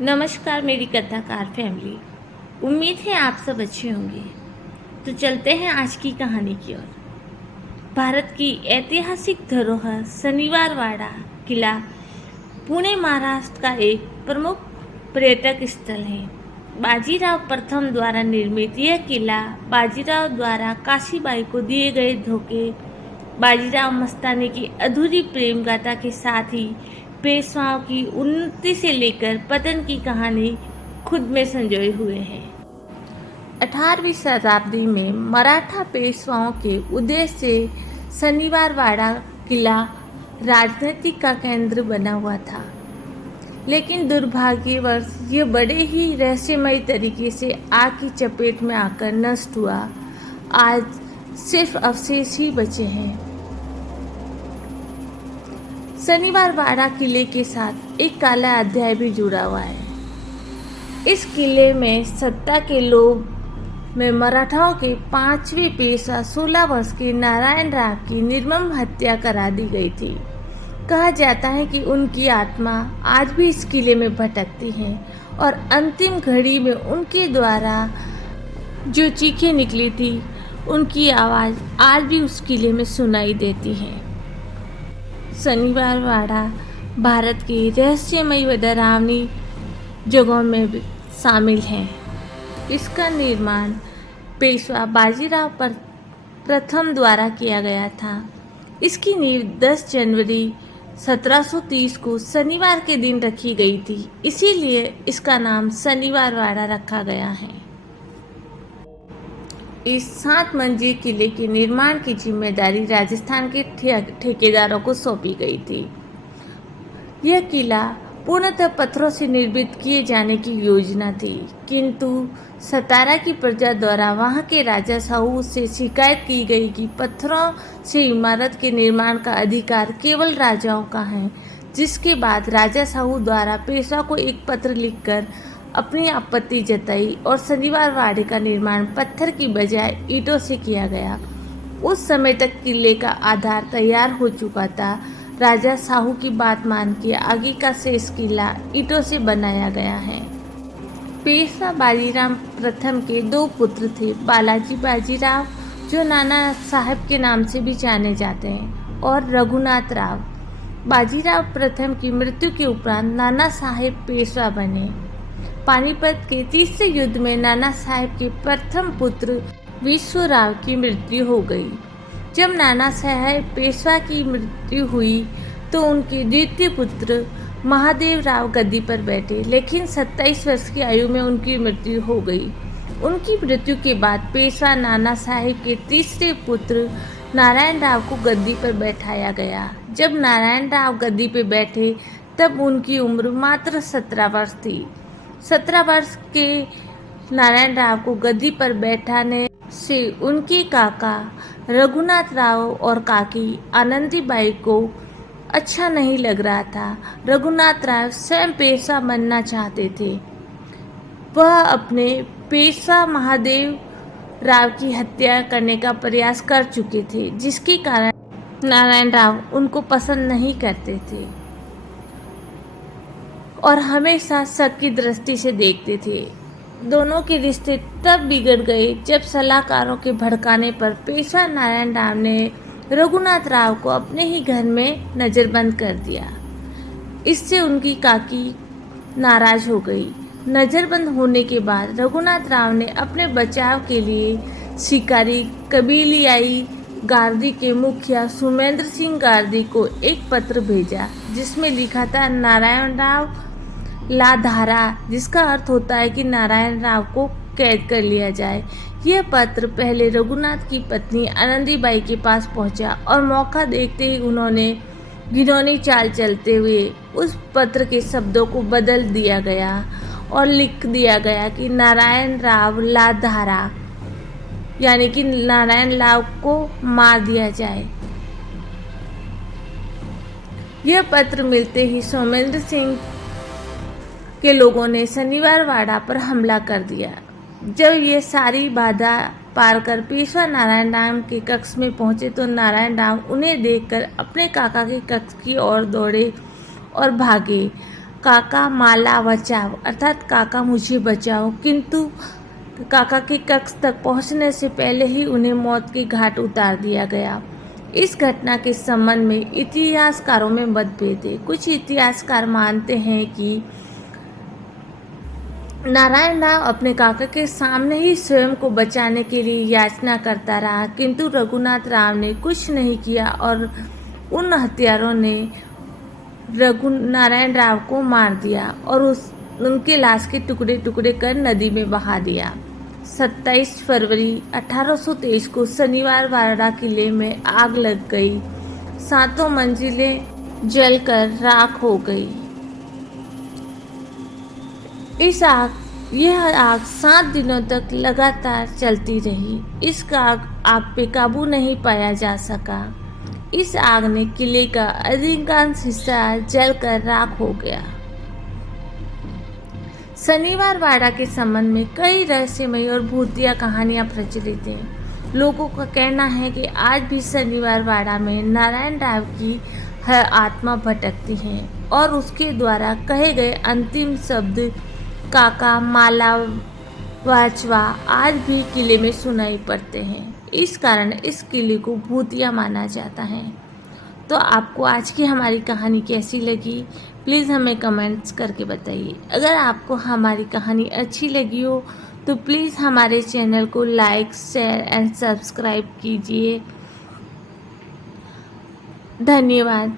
नमस्कार मेरी कथाकार फैमिली। उम्मीद है आप सब अच्छे होंगे। तो चलते हैं आज की कहानी की ओर। भारत की ऐतिहासिक धरोहर शनिवार वाड़ा किला पुणे महाराष्ट्र का एक प्रमुख पर्यटक स्थल है। बाजीराव प्रथम द्वारा निर्मित यह किला बाजीराव द्वारा काशीबाई को दिए गए धोखे, बाजीराव मस्तानी की अधूरी प्रेम गाथा के साथ ही पेशवाओं की उन्नति से लेकर पतन की कहानी खुद में संजोए हुए है। 18वीं शताब्दी में मराठा पेशवाओं के उदय से शनिवार वाड़ा किला राजनीति का केंद्र बना हुआ था, लेकिन दुर्भाग्यवश यह बड़े ही रहस्यमय तरीके से आग की चपेट में आकर नष्ट हुआ। आज सिर्फ अवशेष ही बचे हैं। शनिवार वाड़ा किले के साथ एक काला अध्याय भी जुड़ा हुआ है। इस किले में सत्ता के लोभ में मराठाओं के 5वें पेशवा 16 वर्ष के नारायण राव की निर्मम हत्या करा दी गई थी। कहा जाता है कि उनकी आत्मा आज भी इस किले में भटकती है और अंतिम घड़ी में उनके द्वारा जो चीखें निकली थी उनकी आवाज़ आज भी उस किले में सुनाई देती है। शनिवार वाड़ा भारत की रहस्यमयी व डरावनी जगहों में भी शामिल है। इसका निर्माण पेशवा बाजीराव प्रथम द्वारा किया गया था। इसकी नींव 10 जनवरी 1730 को शनिवार के दिन रखी गई थी, इसीलिए इसका नाम शनिवार वाड़ा रखा गया है। इस 7 मंजिल किले के निर्माण की जिम्मेदारी राजस्थान के ठेकेदारों को सौंपी गई थी। यह किला पूर्णतः पत्थरों से निर्मित किए जाने की योजना थी, किंतु सतारा की प्रजा द्वारा वहां के राजा साहू से शिकायत की गई कि पत्थरों से इमारत के निर्माण का अधिकार केवल राजाओं का है। जिसके बाद राजा साहू द्वारा पेशवा को एक पत्र लिखकर अपनी आपत्ति जताई और शनिवार वाड़े का निर्माण पत्थर की बजाय ईंटों से किया गया। उस समय तक किले का आधार तैयार हो चुका था। राजा साहू की बात मान के आगे का शेष किला ईंटों से बनाया गया है। पेशवा बाजीराव प्रथम के 2 पुत्र थे, बालाजी बाजीराव जो नाना साहब के नाम से भी जाने जाते हैं और रघुनाथ राव। बाजीराव प्रथम की मृत्यु के उपरांत नाना साहेब पेशवा बने। पानीपत के तीसरे युद्ध में नाना साहेब के प्रथम पुत्र विश्वराव की मृत्यु हो गई। जब नाना साहेब पेशवा की मृत्यु हुई तो उनके द्वितीय पुत्र महादेव राव गद्दी पर बैठे, लेकिन 27 वर्ष की आयु में उनकी मृत्यु हो गई। उनकी मृत्यु के बाद पेशवा नाना साहेब के तीसरे पुत्र नारायण राव को गद्दी पर बैठाया गया। जब नारायण राव गद्दी पर बैठे तब उनकी उम्र मात्र 17 वर्ष थी। 17 वर्ष के नारायण राव को गद्दी पर बैठाने से उनके काका रघुनाथ राव और काकी आनंदीबाई को अच्छा नहीं लग रहा था। रघुनाथ राव स्वयं पेशवा बनना चाहते थे। वह अपने पेशवा महादेव राव की हत्या करने का प्रयास कर चुके थे, जिसके कारण नारायण राव उनको पसंद नहीं करते थे और हमेशा शक की दृष्टि से देखते थे। दोनों के रिश्ते तब बिगड़ गए जब सलाहकारों के भड़काने पर पेशवा नारायण राव ने रघुनाथ राव को अपने ही घर में नज़रबंद कर दिया। इससे उनकी काकी नाराज हो गई। नज़रबंद होने के बाद रघुनाथ राव ने अपने बचाव के लिए शिकारी कबीलियाई गार्दी के मुखिया सुमेंद्र सिंह गार्दी को एक पत्र भेजा, जिसमें लिखा था नारायण राव ला धारा, जिसका अर्थ होता है कि नारायण राव को कैद कर लिया जाए। यह पत्र पहले रघुनाथ की पत्नी आनंदीबाई के पास पहुंचा और मौका देखते ही उन्होंने घिनौनी चाल चलते हुए उस पत्र के शब्दों को बदल दिया गया और लिख दिया गया कि नारायण राव ला धारा, यानी कि नारायण राव को मार दिया जाए। यह पत्र मिलते ही सोमेंद्र सिंह के लोगों ने शनिवार वाड़ा पर हमला कर दिया। जब ये सारी बाधा पार कर पेशवा नारायण राव के कक्ष में पहुंचे तो नारायण राव उन्हें देखकर अपने काका के कक्ष की ओर दौड़े और भागे। काका माला बचाओ अर्थात काका मुझे बचाओ, किंतु काका के कक्ष तक पहुंचने से पहले ही उन्हें मौत के घाट उतार दिया गया। इस घटना के संबंध में इतिहासकारों में मतभेद है। कुछ इतिहासकार मानते हैं कि नारायण राव अपने काका के सामने ही स्वयं को बचाने के लिए याचना करता रहा, किंतु रघुनाथ राव ने कुछ नहीं किया और उन हत्यारों ने नारायण राव को मार दिया और उनके लाश के टुकड़े टुकड़े कर नदी में बहा दिया। 27 फरवरी 1823 को शनिवार वाड़ा किले में आग लग गई। 7 मंजिलें जलकर राख हो गई। यह आग 7 दिनों तक लगातार चलती रही। इस आग पे काबू नहीं पाया जा सका। इस आग ने किले का अधिकांश हिस्सा जलकर राख हो गया। शनिवार वाड़ा के संबंध में कई रहस्यमयी और भूतिया कहानियां प्रचलित हैं। लोगों का कहना है कि आज भी शनिवार वाड़ा में नारायण राव की आत्मा भटकती है और उसके द्वारा कहे गए अंतिम शब्द काका माला वाचवा आज भी किले में सुनाई पड़ते हैं। इस कारण इस किले को भूतिया माना जाता है। तो आपको आज की हमारी कहानी कैसी लगी, प्लीज़ हमें कमेंट्स करके बताइए। अगर आपको हमारी कहानी अच्छी लगी हो तो प्लीज़ हमारे चैनल को लाइक, शेयर एंड सब्सक्राइब कीजिए। धन्यवाद।